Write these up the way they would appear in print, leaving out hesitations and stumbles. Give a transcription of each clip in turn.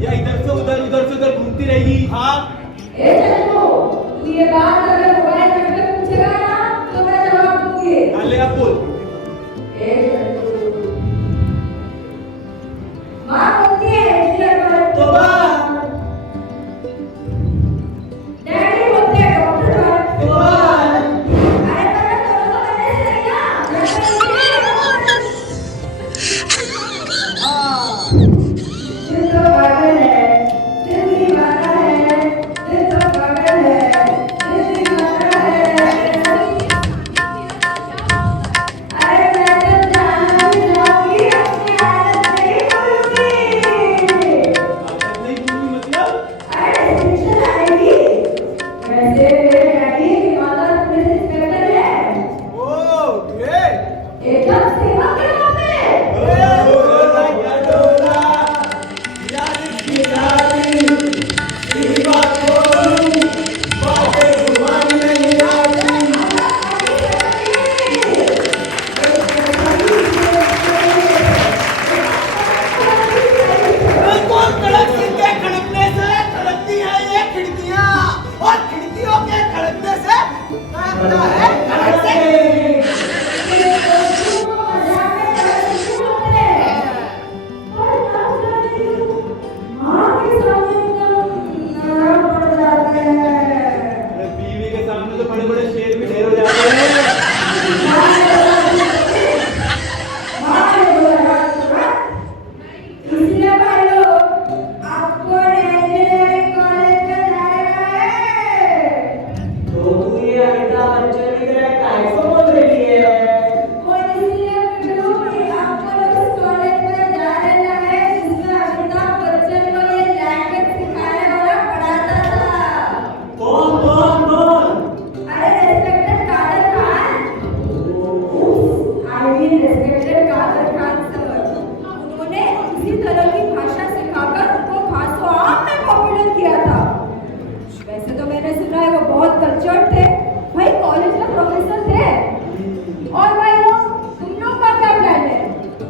या इधर से उधर घूमती रहेगी? हाँ। ए चंदू, तू ये बात अगर मोबाइल में पूछेगा ना तो मैं जवाब दूंगी। ले आप बोल। ए चंदू, माँ बोलती है इंजीनियर बन। तो बन। डैडी बोलते हैं डॉक्टर बन। तो बन। अरे पर मैं दोनों को बनने से नहीं ना, मैं इंजीनियर बनूंगा। दिल तो पागल है, दिल दीवाना है, दिल तो पागल है, दिल दीवाना है। अरे मैं तो जान भी जाऊंगी, अपनी आदत नहीं भूलूंगी। आदत नहीं भूलनी मतलब? अरे टेंशन आएगी। वैसे मेरे डैडी की माता पुलिस इंस्पेक्टर है। Oh great. एकदम सेवा के नाम पे। बीवी के सामने तो बड़े बड़े शेर भी ढेर हो जाते हैं। वैसे तो मैंने सुना है वो बहुत कल्चर्ड थे, भाई कॉलेज में प्रोफेसर थे। और भाई लोग, तुम लोग का क्या प्लान है?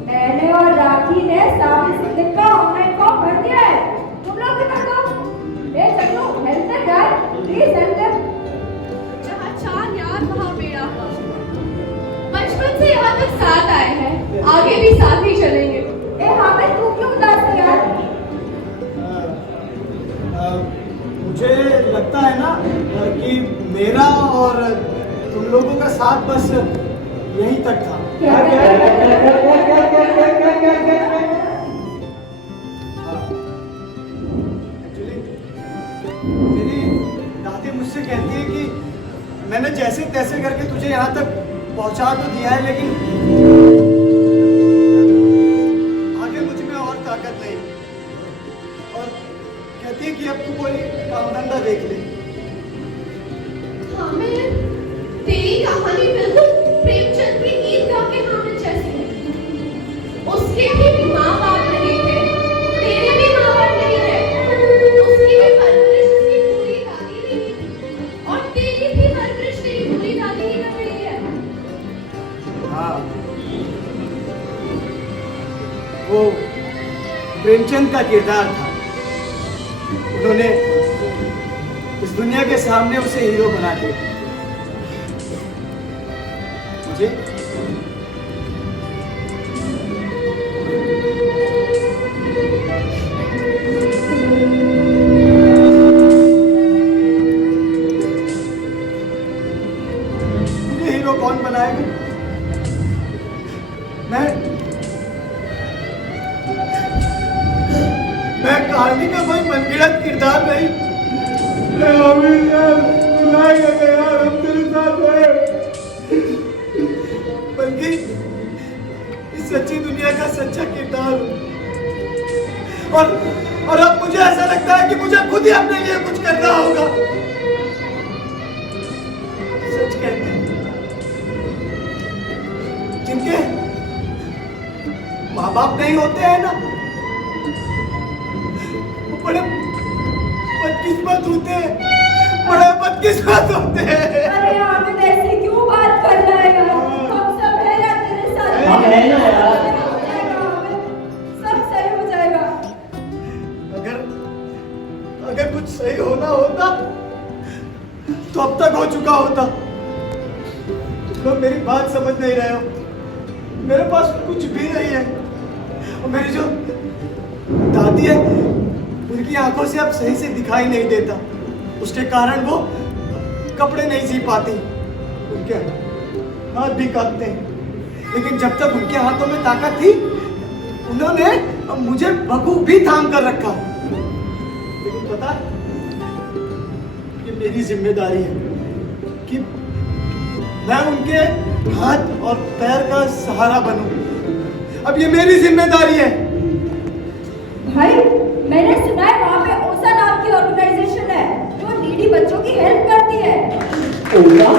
मैंने और राखी ने साबित सिद्दीक का ऑनलाइन फॉर्म भर दिया है, तुम लोग भी कर दो। ए चलो हेल्प देम यार, प्लीज हेल्प देम। जहाँ चांद यार वहाँ बेड़ा पार। बचपन से यहाँ तक साथ आए हैं, आगे भी साथ ही चलेंगे। ए हामिद, तू क्यों उदास है यार? मुझे लगता है ना कि मेरा और तुम लोगों का साथ बस यहीं तक था। एक्चुअली मेरी दादी मुझसे कहती है कि मैंने जैसे तैसे करके तुझे यहाँ तक पहुँचा तो दिया है, लेकिन आगे मुझ में और ताकत नहीं। और कहती है कि अब तू कोई काम धंधा देख ले। हामिद, तेरी कहानी बिल्कुल प्रेमचंद की ईदगाह के हामिद जैसी है। उसके भी माँ बाप नहीं थे, तेरे भी माँ बाप नहीं है। उसकी भी परवरिश उसकी पूरी दादी ने की थी, और तेरी भी परवरिश तेरी पूरी दादी ही ने मिली है। हाँ, वो प्रेमचंद का किरदार था। उन्होंने इस दुनिया के सामने उसे हीरो बना के मुझे हीरो कौन बनाएगा? मैं कहानी का कोई मनगढ़ंत किरदार नहीं। हम तेरे साथ हैं, बल्कि इस सच्ची दुनिया का सच्चा किरदार हूं। और अब मुझे ऐसा लगता है कि मुझे खुद ही अपने लिए कुछ करना होगा। सच कहते हैं, जिनके माँ बाप नहीं होते हैं ना, वो बड़े बदकिस्मत होते हैं, बड़े बदकिस्मत होते हैं। अरे हामिद, ऐसे क्यों बात कर रहा है यार? हम सब है ना तेरे साथ। हम है ना यार। सब सही हो जाएगा। अगर अगर कुछ सही होना होता तो अब तक हो चुका होता। तुम लोग मेरी बात समझ नहीं रहे हो। मेरे पास कुछ भी नहीं है और मेरी जो दादी है उनकी आंखों से अब सही से दिखाई नहीं देता। उसके कारण वो कपड़े नहीं सी पाती, उनके हाथ भी कांपते हैं। लेकिन जब तक उनके हाथों में ताकत थी उन्होंने मुझे बखूबी भी थाम कर रखा। लेकिन पता है कि मेरी जिम्मेदारी है कि मैं उनके हाथ और पैर का सहारा बनूं। अब ये मेरी जिम्मेदारी है। भाई मैंने सुना है वहाँ पे ओसा नाम की ऑर्गेनाइजेशन है जो नीडी बच्चों की हेल्प करती है। ओसा?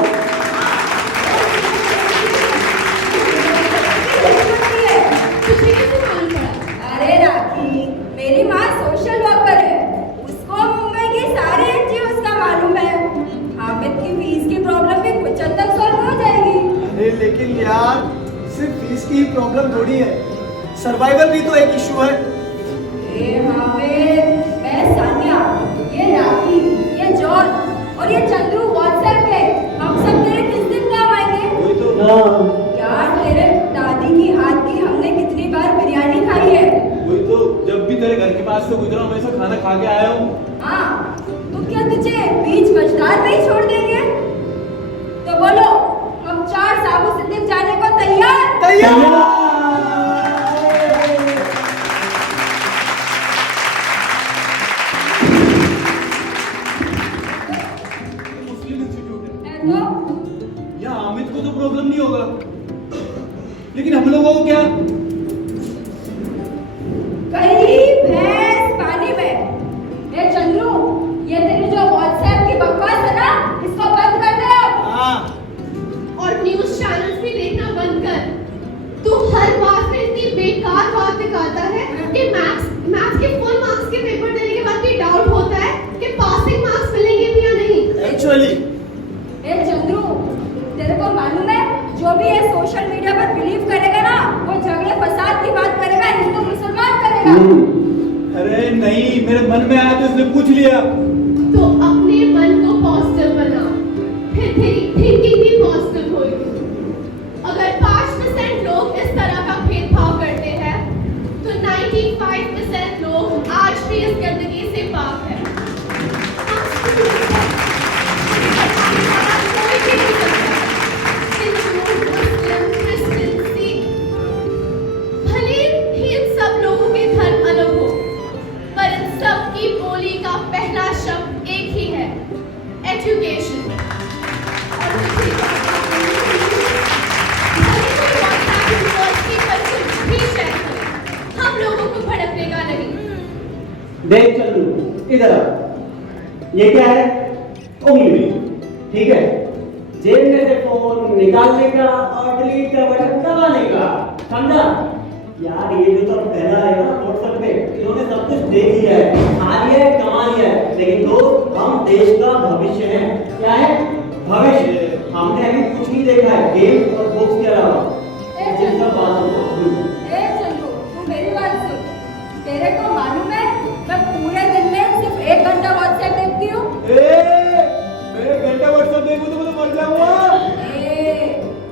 तुझे कैसे मालूम पड़ा? अरे राखी, मेरी माँ सोशल वर्कर है, उसको मुंबई की सारी एनजीओ का मालूम है। हामिद की फीस की प्रॉब्लम भी कुछ हद तक सॉल्व हो जाएगी। अरे लेकिन यार सिर्फ फीस की प्रॉब्लम थोड़ी है, सर्वाइवल भी तो एक इशू है। ए हामिद, मैं सानिया, ये राखी, ये जॉन और ये चंद्रू व्हाट्सएप पे हम सब तेरे किस दिन काम आएंगे? वही तो। यार तेरे दादी की हाथ की हमने कितनी बार बिरयानी खाई है। वही तो, जब भी तेरे घर के पास से गुजरा हूं वैसा खाना खा के आया हूँ। हाँ, तो क्या तुझे बीच मझधार में ही छोड़ देंगे? तो बोलो, हम 4 साबु सिद्दीक जाने को तैयार? तैयार। मुस्लिम इंस्टीट्यूट है, है तो यहाँ हामिद को तो प्रॉब्लम नहीं होगा, लेकिन हम लोगों को क्या? कहीं भैंस पानी में। ये चंद्रू, ये तेरी जो व्हाट्सएप की बकवास है ना, इसको बंद कर दे अब। हाँ। और न्यूज़ चैनल्स भी देखना बंद कर। तू हर बात में इतनी बेकार बात दिखाता है कि मैथ्स के फुल मार्क्स के पेपर देने के बाद भी डाउट होता है कि पासिंग मार्क्स मिलेंगे भी या नहीं। एक्चुअली ए चंद्रू, तेरे को मालूम है जो भी ये सोशल मीडिया पर बिलीव करेगा ना, वो झगड़े फसाद की बात करेगा, हिंदू मुसलमान करेगा। अरे नहीं, मेरे मन में आया तो इसने पूछ लिया। तो अपने मन को पॉजिटिव बना, फिर तेरी थिंकिंग भी पॉजिटिव होगी। अगर 5% लोग इस तरह का भेदभाव करते हैं तो 95% लोग आज भी इस गंदगी से पाक है। हम students हैं, कोई भी नहीं सकता। हिंदू, मुस्लिम, क्रिश्चियन, सिख, भले ही इन सब लोगों के धर्म अलग हो, पर इन सब की बोली का पहला शब्द एक ही है, एजुकेशन। और दूसरी बात, भले कोई WhatsApp यूनिवर्सिटी पर कुछ भी शेयर करे, हम लोगों को भड़कनेगा नहीं। देख चंद्रू, इधर आ। ये क्या है? उंगली, ठीक है? जेब में से फोन निकालने का और डिलीट का बटन दबाने का, समझा? यार ये जो तो पहला है ना व्हाट्सएप पे, इन्होंने सब कुछ देख लिया है, खा लिया है, कमा लिया है, लेकिन दोस्त हम देश का भविष्य है। क्या है? भविष्य। हमने अभी कुछ नहीं देखा है गेम और बुक्स के अलावा। ए ये सब बात होती ए चंद्रू, तू मेरी बात सुन। तेरे को मालूम है मैं पूरे दिन में सिर्फ 1 घंटा व्हाट्सएप देखती हूँ। मेरे घंटा व्हाट्सएप देखूं तो मैं तो मर जाऊंगा।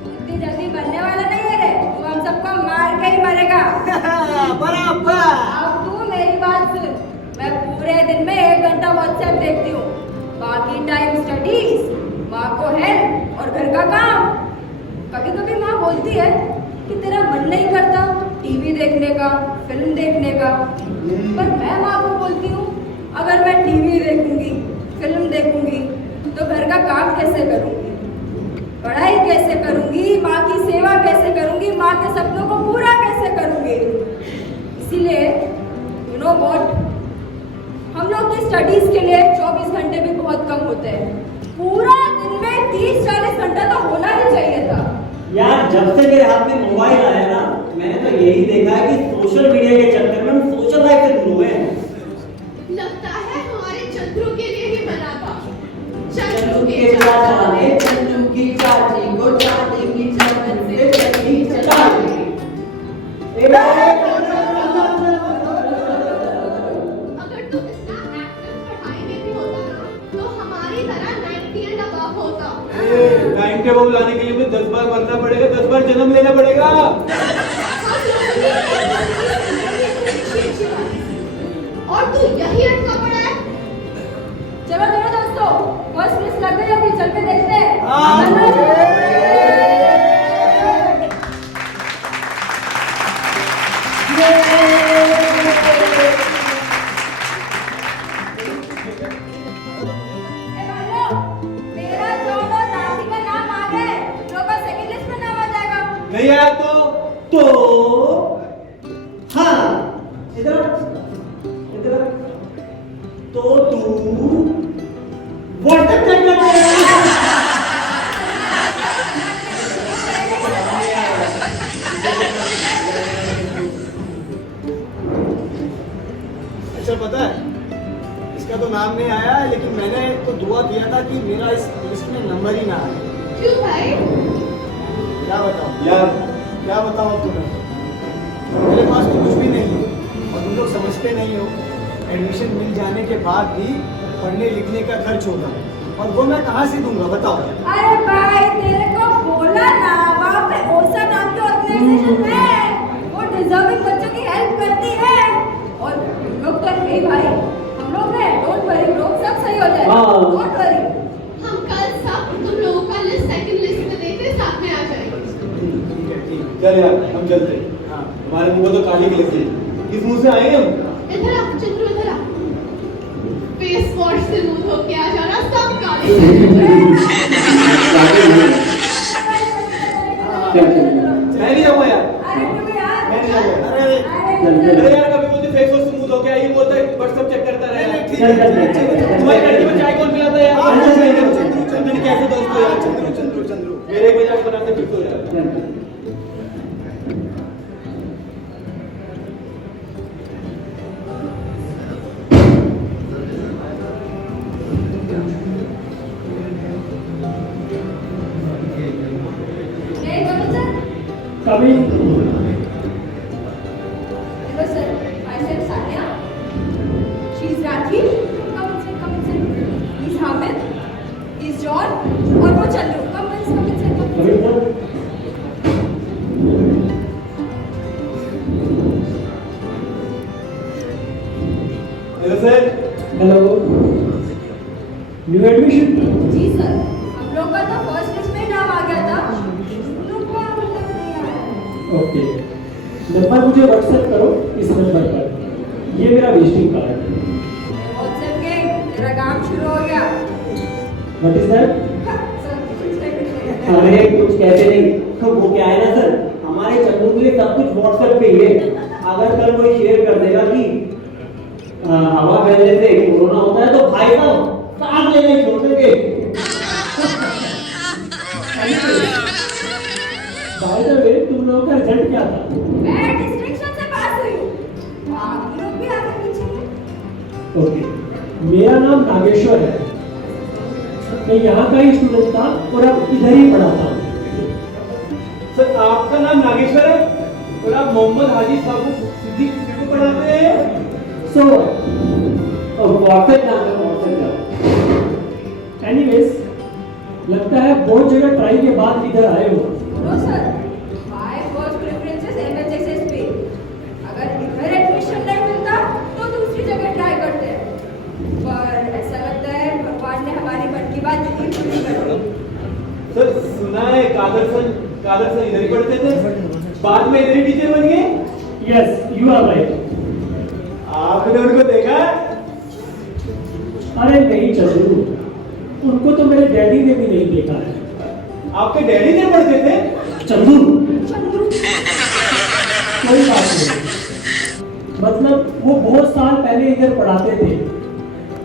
इतनी जल्दी बनने वाला नहीं है रे, तू हम सबको मार के ही मरेगा। बराबर। अब तू मेरी बात सुन, मैं पूरे दिन में 1 घंटा व्हाट्सएप देखती हूँ, बाकी टाइम स्टडीज, माँ को हेल्प और घर का काम। कभी कभी माँ बोलती है कि तेरा मन नहीं करता टीवी देखने का, फिल्म देखने का, पर मैं माँ को बोलती हूँ अगर मैं टीवी देखूंगी, फिल्म देखूंगी तो घर का काम कैसे करूंगी, पढ़ाई कैसे करूंगी, माँ की सेवा कैसे करूंगी, माँ के सपनों को पूरा कैसे करूंगी। इसीलिए यू नो व्हाट, हम लोग की स्टडीज के लिए 24 घंटे भी बहुत कम होते हैं। पूरा दिन में 30-40 घंटा तो होना ही चाहिए था। यार जब से मेरे हाथ में मोबाइल आया ना, मैंने तो यही देखा है कि सोशल मीडिया के चक्कर में हम सोशल लाइफ से दूर हुए हैं। लगता है हमारे चंद्रू के लिए ही बना था। चंद्रू के चाचा ने चंद्रू की चाची को चाची की चमन से चटनी चला दी। अगर तुम इतना एक्टिव पढ़ाई टाइम टेबल लाने के लिए मुझे 10 बार मरना पड़ेगा, 10 बार जन्म लेना पड़ेगा। और तू यही अटका पड़ा है। चलो चलो दोस्तों, फर्स्ट लिस्ट लग गई होगी, चल के देखते हैं। ए भाई लोग, मेरा जॉन और राखी का नाम आ गए, लोगों का सेकंड लिस्ट में नाम आ जाएगा। नहीं आया तो हाँ, इधर इधर तो तू व्हाट्सएप करना पड़ेगा। अच्छा पता है, इसका तो नाम नहीं आया है, लेकिन मैंने तो दुआ किया था कि मेरा इस लिस्ट में नंबर ही ना आए। क्यों भाई? क्या बताऊं यार, क्या बताऊं अब तुम्हें। मेरे पास तो कुछ भी नहीं है और तुम लोग समझते नहीं हो। एडमिशन मिल जाने के बाद भी पढ़ने लिखने का खर्च होगा, और वो मैं कहाँ से दूंगा बताओ। अरे भाई, तेरे को बोला ना, वहाँ पे ओसा नाम की ऑर्गेनाइजेशन है, वो डिजर्विंग बच्चों की हेल्प करती है। और हम लोग तो नहीं भाई, हम लोग हैं, डोंट वरी ब्रो, सब सही हो जाएगा, हाँ। Don't worry. हम कल सब तुम लोगों का लिस्ट सेकंड लिस्ट में देते साथ में आ जाएंगे। ठीक है ठीक है। चल यार हम चलते हैं। हाँ हमारे मुंह तो काली की लगती है। किस मुंह से आए हम? इधर आ चंद्रू, इधर आ। फेस वॉश से मुंह धो के आ जाना, सब काले। मैं नहीं जाऊंगा यार। अरे क्यों यार? मैं नहीं जाऊंगा। अरे अरे यार कभी बोलते फेस वॉश से मुंह धो के आई, बोलता है व्हाट्सएप चेक करता रहे यार। ठीक है। तुम्हारी लड़की में चाय कौन पिलाता है यार? तुम कैसे दोस्त हो यार? चंद्रू चंद्रू चंद्रू मेरे एक मजाक बनाते फिर तो यार। Hey, come in, sir. कभी Hello, sir. Myself Sanya. She's Rakhi. Come in, sir. Come in, sir. He's Hamid. He's John. और वो Chandru. Come in, come in, sir. Come in. कभी बोल hello sir. Hello, new admission. जी sir, हम लोग का तो फर्स्ट लिस्ट में नाम आ गया था। हम लोग को अभी तक नहीं आया। ओके, नंबर मुझे व्हाट्सएप करो इस नंबर पर। ये मेरा विजिटिंग कार्ड है। व्हाट्सएप के तेरा काम शुरू हो गया। What is that? सर, कुछ नहीं। अरे कुछ कहते नहीं तो वो क्या है ना सर, हमारे चंदू के लिए सब कुछ व्हाट्सएप पे ही है। अगर कल कोई शेयर कर देगा कि हवा फैलने से कोरोना होता है, तो भाई साहब सांस लेना ही छोड़ देंगे। बाय द वे, तुम लोगों का रिजल्ट क्या था? मैं डिस्ट्रिक्शन से पास हुई हूँ। बाकी लोग भी आगे पीछे हैं। ओके, मेरा नाम नागेश्वर है। मैं यहाँ का ही स्टूडेंट था और अब इधर ही पढ़ाता हूँ। सर आपका नाम नागेश्वर है और आप मोहम्मद हाजी साहब सिद्दीक को पढ़ाते हैं। सो व्हाट्सएप नाम है, व्हाट्सएप नाम। एनीवेज, लगता है बहुत जगह ट्राई के बाद इधर आए हो। No sir, my first preference is MHSSP. अगर इधर एडमिशन नहीं मिलता तो दूसरी जगह ट्राई करते हैं, पर ऐसा लगता है भगवान ने हमारी मन की बात नहीं पूरी कर दी। सर सुना है कादर सर इधर ही पढ़ते थे, बाद में इधर ही टीचर बन गए। Yes, you are right. आपने उनको देखा? अरे नहीं चंद्रू, उनको तो मेरे डैडी ने भी नहीं देखा है। आपके डैडी इधर पढ़ते थे? चंद्रू, चंद्रू, कोई बात नहीं, मतलब वो बहुत साल पहले इधर पढ़ाते थे।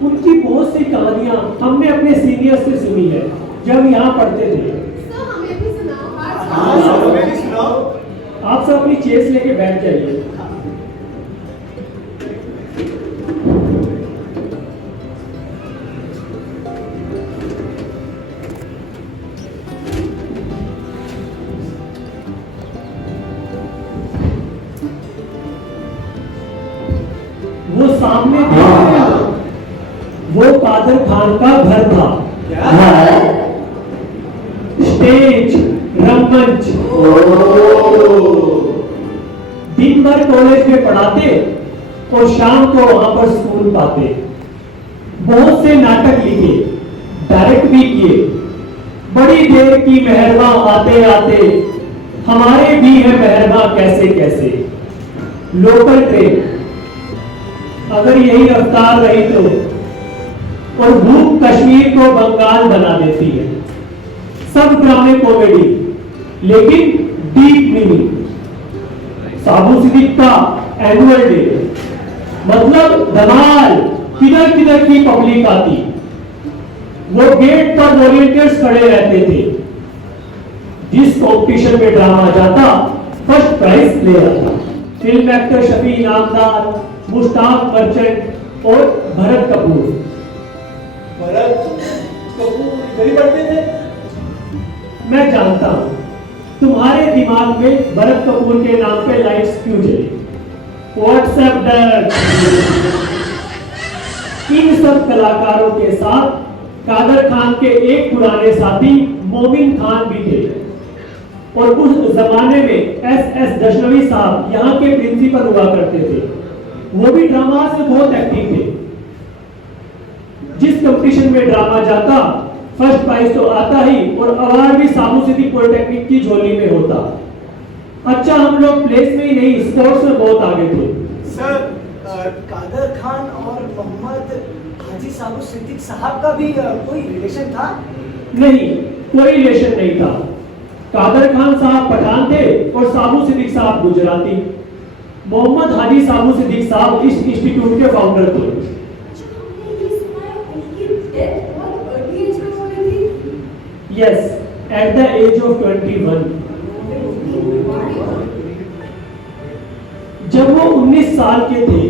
उनकी बहुत सी कहानियां हमने अपने सीनियर से सुनी है जब यहाँ पढ़ते थे। सर हमें भी सुनाओ। हाँ सब हमें भी सुनाओ। आप सब अपनी चेस लेके बैठ जाइए। वो सामने देख रहे हो? वो कादर खान का घर था। क्या? हाँ। स्टेज, रंगमंच। दिन भर कॉलेज में पढ़ाते और शाम को वहां पर स्कूल पाते। बहुत से नाटक लिखे, डायरेक्ट भी किए। बड़ी देर की मेहरबा आते आते हमारे भी है मेहरबा कैसे कैसे। लोकल ट्रेन अगर यही रफ्तार रही तो, और भूख कश्मीर को बंगाल बना देती है। सब ड्रामे कॉमेडी लेकिन डीप मीनिंग। साबू सिद्दीक का एनुअल डे मतलब धमाल, किधर किधर की पब्लिक आती। वो गेट पर वॉलंटियर्स खड़े रहते थे। जिस कंपटीशन में ड्रामा जाता फर्स्ट प्राइज ले आता। Film actor Shafi Inamdar, Mushtaq merchant और भरत कपूर। भरत कपूर इधर ही पढ़ते थे। मैं जानता हूं तुम्हारे दिमाग में भरत कपूर के नाम पे लाइट्स क्यों जली। व्हाट्सएप डर। इन सब कलाकारों के साथ कादर खान के एक पुराने साथी मोमिन खान भी थे। और उस जमाने में SS दशनवी साहब यहाँ के प्रिंसिपल हुआ करते थे। वो भी ड्रामा से बहुत एक्टिव थे। जिस कंपटीशन में ड्रामा जाता फर्स्ट प्राइज तो आता ही और अवार्ड भी साबू सिद्दीक पॉलिटेक्निक की झोली में होता। अच्छा हम लोग प्लेस में ही नहीं स्पोर्ट्स में बहुत आगे थे। सर कादर खान और मोहम्मद हाजी साबू सिद्दीक साहब का भी कोई रिलेशन था? नहीं, कोई रिलेशन नहीं था। कादर खान साहब पठान थे और साबू सिद्दीक साहब गुजराती। मोहम्मद हाजी साबू सिद्दीक साहब इस इंस्टीट्यूट के फाउंडर थे। Yes, at the age of 21. जब वो 19 साल के थे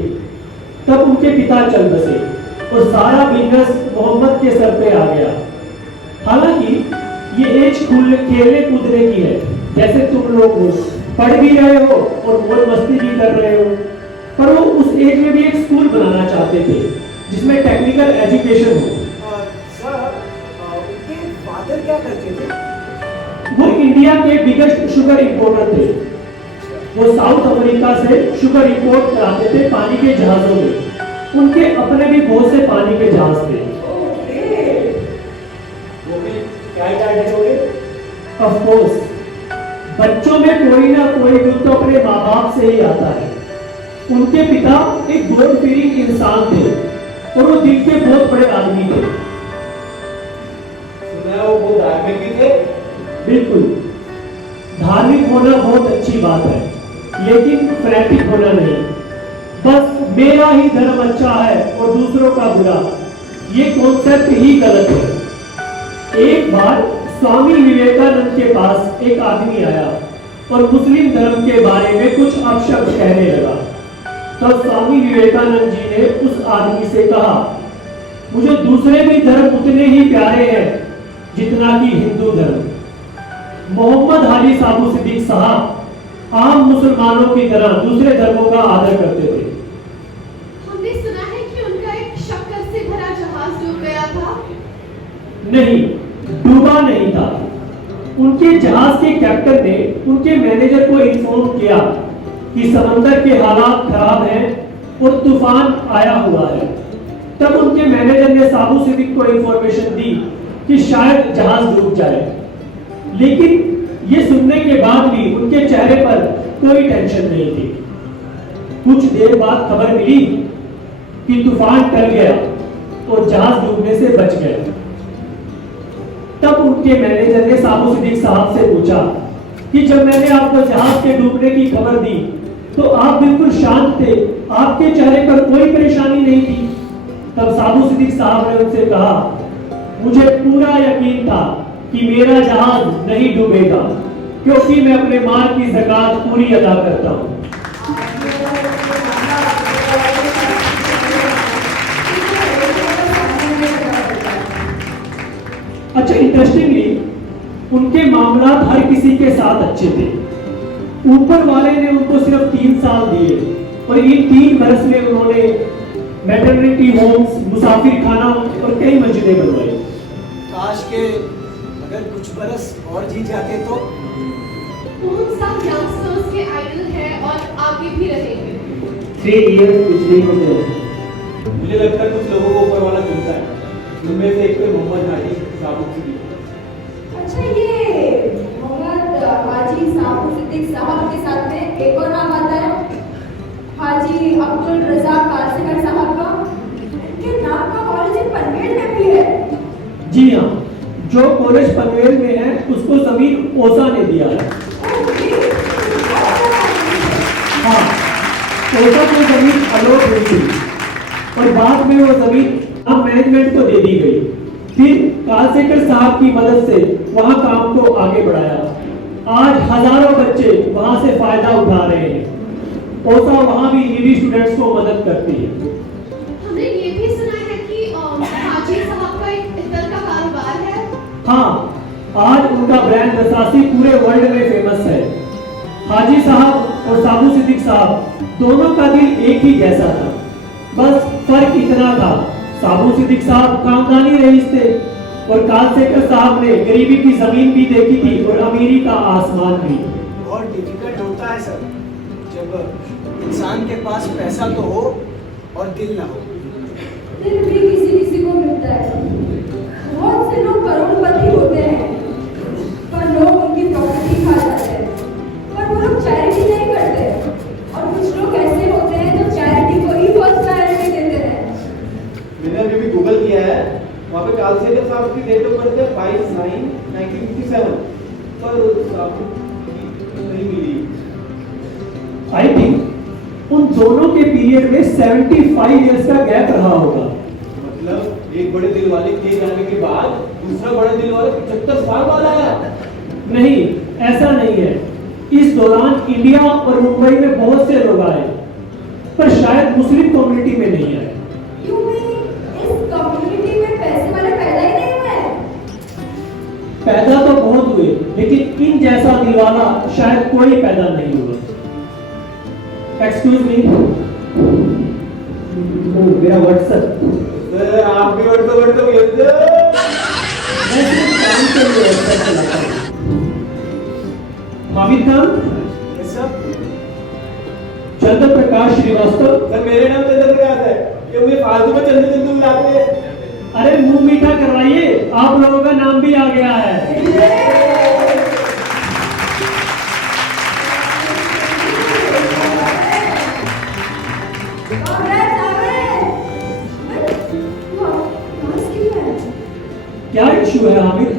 तब उनके पिता चल बसे और सारा बिजनेस मोहम्मद के सर पे आ गया। हालांकि ये एज खेलने कूदने की है, जैसे तुम लोग हो, पढ़ भी रहे हो और मौज मस्ती भी कर रहे हो। पर वो उस एज में भी एक स्कूल बनाना चाहते थे जिसमें टेक्निकल एजुकेशन हो। फादर क्या करते थे? वो इंडिया के बिगेस्ट शुगर इंपोर्टर थे। वो साउथ अमेरिका से शुगर इंपोर्ट कराते थे पानी के जहाजों में। उनके अपने भी बहुत से पानी के जहाज थे। वो भी क्या करोगे? ऑफ कोर्स बच्चों में कोई ना कोई गुण तो अपने माँ बाप से ही आता है। उनके पिता एक गॉड फीयरिंग इंसान थे और वो दिल के बहुत बड़े आदमी थे। वो धार्मिक भी थे? बिल्कुल, धार्मिक होना बहुत अच्छी बात है लेकिन फैनेटिक होना नहीं। बस मेरा ही धर्म अच्छा है और दूसरों का बुरा, ये कॉन्सेप्ट ही गलत है। एक बार स्वामी विवेकानंद के पास एक आदमी आया और मुस्लिम धर्म के बारे में कुछ अपशब्द कहने लगा। तो स्वामी विवेकानंद जी ने उस आदमी से कहा, मुझे दूसरे भी धर्म उतने ही प्यारे हैं जितना कि हिंदू धर्म। मोहम्मद हाजी साबू सिद्दीक साहब आम मुसलमानों की तरह दूसरे धर्मों का आदर करते थे। हमने सुना है कि उनका एक शक्कर से भरा जहाज डूब गया था। नहीं, डूबा नहीं था। उनके जहाज के कैप्टन ने उनके मैनेजर को इन्फॉर्म किया कि समंदर के हालात खराब हैं और तूफान आया हुआ है। तब उनके मैनेजर ने साबू सिद्दीक को इंफॉर्मेशन दी कि शायद जहाज डूब जाए। लेकिन ये सुनने के बाद भी उनके चेहरे पर कोई टेंशन नहीं थी। कुछ देर बाद खबर मिली कि तूफान टल गया और जहाज डूबने से बच गए। तब उनके मैनेजर ने साबू सिद्दीक साहब से पूछा कि जब मैंने आपको जहाज के डूबने की खबर दी तो आप बिल्कुल शांत थे, आपके चेहरे पर कोई परेशानी नहीं थी। तब साबू सिद्दीक साहब ने उनसे कहा, मुझे पूरा यकीन था कि मेरा जहाज नहीं डूबेगा क्योंकि मैं अपने माल की ज़कात पूरी अदा करता हूं। अच्छा, इंटरेस्टिंगली उनके मामलात हर किसी के साथ अच्छे थे। ऊपर वाले ने उनको सिर्फ 3 साल दिए और इन 3 बरस में उन्होंने मैटरनिटी होम्स, मुसाफिर खाना और कई मस्जिदें बनवाई। काश के अगर कुछ बरस और जी जाते तो वो हम सब यंगस्टर्स के आइडल हैं और आगे भी रहेंगे। 3 इयर्स कुछ नहीं होते। मुझे लगता है कुछ लोगों को ऊपर वाला चुनता है, उनमें से एक कोई मोहम्मद हाजी साहब सिद्दीकी। अच्छा, ये मोहम्मद हाजी साहब सिद्दीक साहब के साथ में एक और नाम आता है, हाजी अब्दुल रज़ाक कासिकर साहब का। इनके नाम का कॉलेज पनवेल में भी है। जी हाँ, जो कॉलेज पनवेल में है उसको जमीन ओसा ने दिया है। हाँ, ओसा को जमीन अलॉट हुई थी और बाद में वो जमीन मैनेजमेंट को दे दी गई। फिर कालसेकर साहब की मदद से वहां काम को आगे बढ़ाया। आज हजारों बच्चे वहां से फायदा उठा रहे हैं। ओसा वहां भी नीडी स्टूडेंट्स को मदद करती है। हमने ये भी सुना है कि हाजी साहब का एक इत्र का कारोबार है। हाँ, आज उनका ब्रांड दसासी पूरे वर्ल्ड में फेमस है। हाजी साहब और साबू सिद्दीक साहब दोनों का दिल एक ही जैसा था, बस फर्क इतना था, साबू सिद्दीक साहब खानदानी रईस थे और कालसेकर साहब ने गरीबी की जमीन भी देखी थी और अमीरी का आसमान भी। बहुत डिफिकल्ट होता है सर, जब इंसान के पास पैसा तो हो और दिल ना हो। दिल भी किसी किसी को मिलता है। बहुत से लोग करोड़पति होते हैं पर लोग उनकी प्रॉपर्टी खा जाते हैं, पर वो लोग चैरिटी नहीं करते। और कुछ लोग ऐसे होते हैं जो चैरिटी को ही फर्स्ट प्रायोरिटी देते हैं। मैंने अभी भी गूगल किया है, वहाँ पे कालसेकर साहब की डेट ऑफ बर्थ है 5/9/1957, पर साहब नहीं मिली। आई थिंक उन दोनों के पीरियड में 75 इयर्स का गैप रहा होगा। मतलब एक बड़े दिल वाले के जाने के बाद दूसरा बड़े दिल वाला 75 साल बाद आया। नहीं, ऐसा नहीं है। इस दौरान इंडिया और मुंबई में बहुत से लोग आए, पर शायद मुस्लिम कम्युनिटी में नहीं आए। You mean इस कम्युनिटी में पैसे वाले पैदा ही नहीं हुए? पैदा तो बहुत हुए, लेकिन इन जैसा दिलवाला शायद कोई पैदा नहीं हुआ। एक्सक्यूज मी, मेरा व्हाट्सएप। सर आप भी व्हाट्सएप भेजते हो? मैं सिर्फ काम के लिए व्हाट्सएप चलाता हूँ। Hamid Khan, yes sir. Chandra Prakash Srivastava. Sir मेरे नाम चंद्र प्रकाश है, ये मुझे फालतू में चंद्र चंद्र बुलाते हैं। अरे मुंह मीठा करवाइए, आप लोगों का नाम भी आ गया है। क्या इशू है हामिद?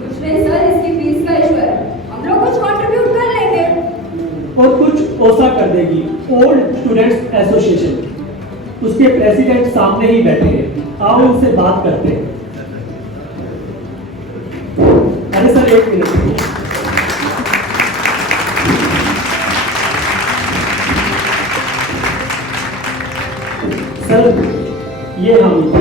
कुछ नहीं सर, इसकी फीस का इशू है। हम लोग कुछ कंट्रीब्यूट कर लेंगे। और कुछ ओसा कर देगी, ओल्ड स्टूडेंट्स एसोसिएशन। उसके प्रेसिडेंट सामने ही बैठे हैं, आओ उनसे बात करते हैं। अरे सर, एक मिनट। सर, ये हामिद।